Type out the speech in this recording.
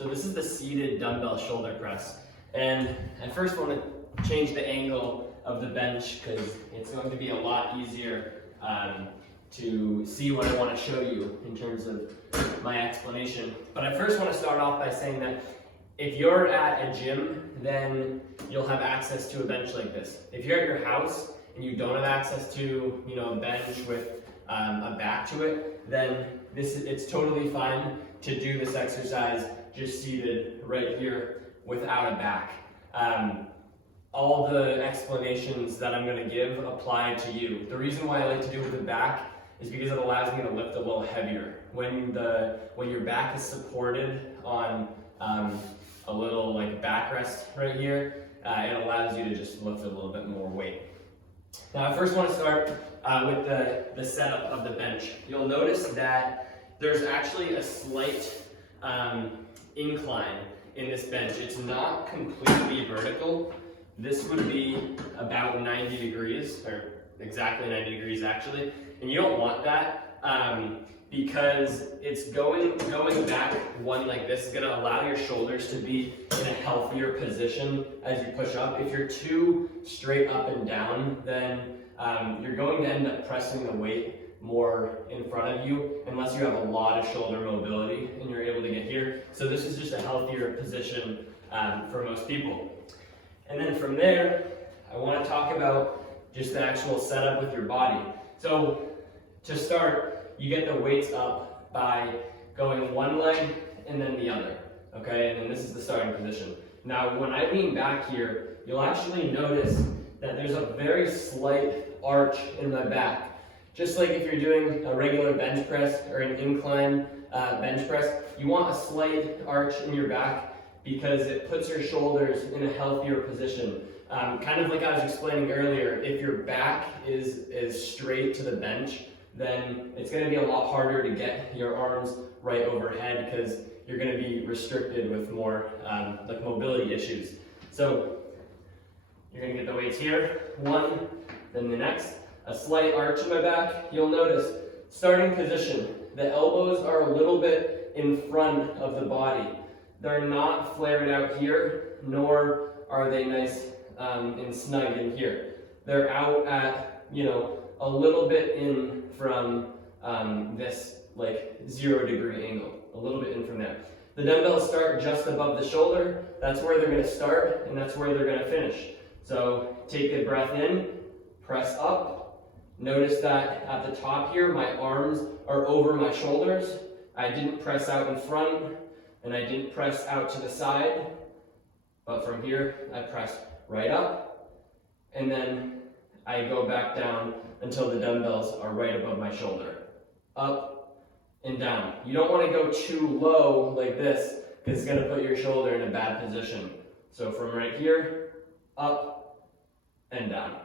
So this is the seated dumbbell shoulder press. And I first want to change the angle of the bench because it's going to be a lot easier to see what I want to show you in terms of my explanation. But I first want to start off by saying that if you're at a gym, then you'll have access to a bench like this. If you're at your house and you don't have access to, a bench with a back to it, then it's totally fine to do this exercise just seated right here without a back. All the explanations that I'm going to give apply to you. The reason why I like to do it with the back is because it allows me to lift a little heavier. When your back is supported on a little backrest right here, it allows you to just lift a little bit more weight. Now I first want to start with the setup of the bench. You'll notice that there's actually a slight incline in this bench. It's not completely vertical. This would be about 90 degrees, or exactly 90 degrees actually, and you don't want that because it's going back one like this is going to allow your shoulders to be in a healthier position as you push up. If you're too straight up and down, then you're going to end up pressing the weight more in front of you unless you have a lot of shoulder mobility and you're able to get here. So this is just a healthier position for most people. And then from there, I want to talk about just the actual setup with your body. So to start, you get the weights up by going one leg and then the other, okay? And then this is the starting position. Now, when I lean back here, you'll actually notice that there's a very slight arch in my back. Just like if you're doing a regular bench press or an incline bench press, you want a slight arch in your back because it puts your shoulders in a healthier position. Kind of like I was explaining earlier, if your back is straight to the bench, then it's going to be a lot harder to get your arms right overhead because you're going to be restricted with more mobility issues. So you're going to get the weights here, one, then the next. A slight arch in my back. You'll notice, starting position, the elbows are a little bit in front of the body. They're not flared out here, nor are they nice and snug in here. They're out at, a little bit in from this 0 degree angle, a little bit in from there. The dumbbells start just above the shoulder. That's where they're going to start, and that's where they're going to finish. So take a breath in, press up. Notice that at the top here, my arms are over my shoulders. I didn't press out in front, and I didn't press out to the side. But from here, I press right up, and then I go back down until the dumbbells are right above my shoulder. Up and down. You don't want to go too low like this, because it's going to put your shoulder in a bad position. So from right here, up and down.